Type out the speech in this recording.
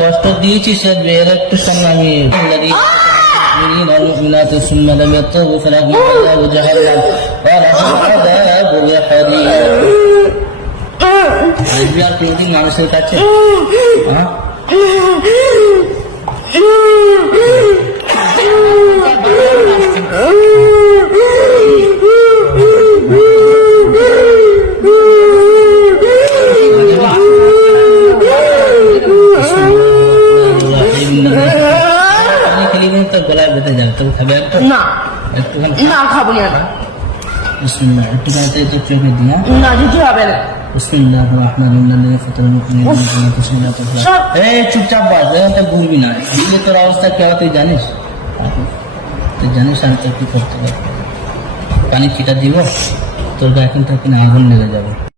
কষ্ট দিয়েছি সে এর একটু সঙ্গে আমি আর কোনদিন মানুষের কাছে গলায় বেঁধে যাবে তবে খাবে একটা না একটুখানি না খাবো না বিসমিল্লাহ একটুখানি তো চোখে দিয়া না দিতে হবে না বিসমিল্লাহির রহমানির রহিম ফাতাল মুমিনিন এই চুপচাপ বাস এটা বলবি না দিলে তোর অবস্থা কি হবে তুই জানিস আমি তো কি করতে পারবো পানি ছিটা দিব তোর গায়ে কিন্তু আগুন লেগে যাবে।